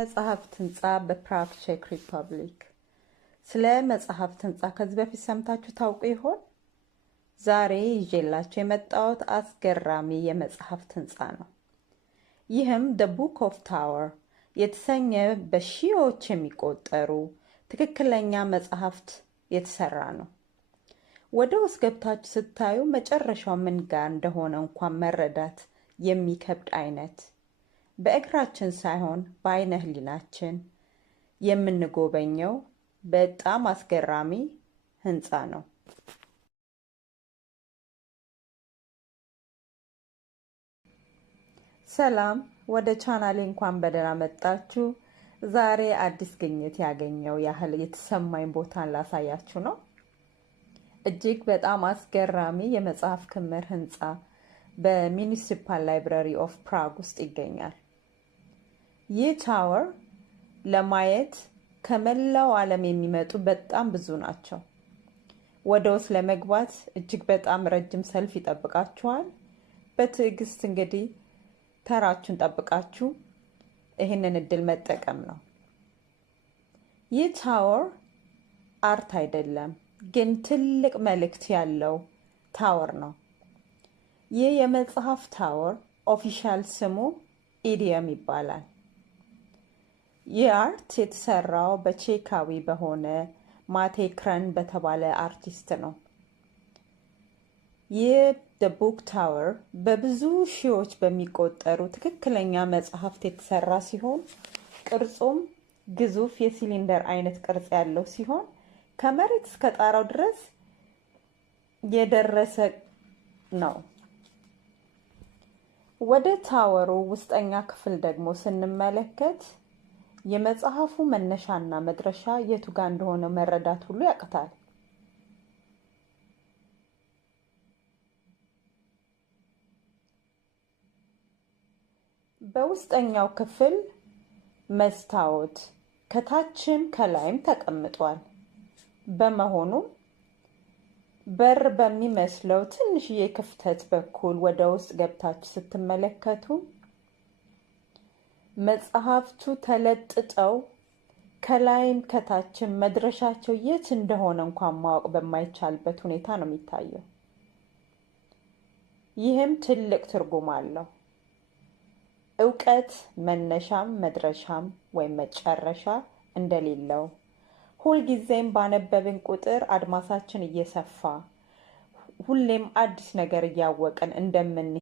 መጽሐፍት ህንፃ በፕራግ ቼክ ሪፐብሊክ። ስለ መጽሐፍት ህንፃ ከዚህ በፊት ሰምታችሁ ታውቁ ይሆን? ዛሬ ይዤላችሁ የመጣሁት አስገራሚ የመጽሐፍት ህንፃ ነው። ይህም ደ ቡክ ኦፍ ታወር የተሰኘ በሺዎች የሚቆጠሩ ትክክለኛ መጽሐፍት የተሰራ ነው። ወደ ውስጥ ገብታችሁ ስታዩ መጨረሻው ምን ጋር እንደሆነ እንኳን መረዳት የሚከብድ አይነት በእግራችን ሳይሆን በአይነ ህሊናችን የምንጎበኘው በጣም አስገራሚ ህንፃ ነው። ሰላም፣ ወደ ቻናሌ እንኳን በደህና መጣችሁ። ዛሬ አዲስ ግኝት ያገኘው ያህል የተሰማኝ ቦታን ላሳያችሁ ነው። እጅግ በጣም አስገራሚ የመጽሐፍ ክምር ህንፃ በሚኒሲፓል ላይብረሪ ኦፍ ፕራግ ውስጥ ይገኛል። ይህ ታወር ለማየት ከመላው ዓለም የሚመጡ በጣም ብዙ ናቸው። ወደ ውስጥ ለመግባት እጅግ በጣም ረጅም ሰልፍ ይጠብቃችኋል። በትዕግስት እንግዲህ ተራችሁን ጠብቃችሁ ይህንን እድል መጠቀም ነው። ይህ ታወር አርት አይደለም፣ ግን ትልቅ መልእክት ያለው ታወር ነው። ይህ የመጽሐፍ ታወር ኦፊሻል ስሙ ኢዲየም ይባላል። ይህ አርት የተሰራው በቼካዊ በሆነ ማቴ ክረን በተባለ አርቲስት ነው። ይህ ደ ቡክ ታወር በብዙ ሺዎች በሚቆጠሩ ትክክለኛ መጽሐፍት የተሰራ ሲሆን ቅርጹም ግዙፍ የሲሊንደር አይነት ቅርጽ ያለው ሲሆን ከመሬት እስከ ጣራው ድረስ የደረሰ ነው። ወደ ታወሩ ውስጠኛ ክፍል ደግሞ ስንመለከት የመጽሐፉ መነሻና መድረሻ የቱ ጋር እንደሆነ መረዳት ሁሉ ያቅታል። በውስጠኛው ክፍል መስታወት ከታችም ከላይም ተቀምጧል። በመሆኑ በር በሚመስለው ትንሽዬ ክፍተት በኩል ወደ ውስጥ ገብታችሁ ስትመለከቱ መጽሐፍቱ ተለጥጠው ከላይም ከታችም መድረሻቸው የት እንደሆነ እንኳን ማወቅ በማይቻልበት ሁኔታ ነው የሚታየው። ይህም ትልቅ ትርጉም አለው። እውቀት መነሻም መድረሻም ወይም መጨረሻ እንደሌለው፣ ሁልጊዜም ባነበብን ቁጥር አድማሳችን እየሰፋ ሁሌም አዲስ ነገር እያወቅን እንደምን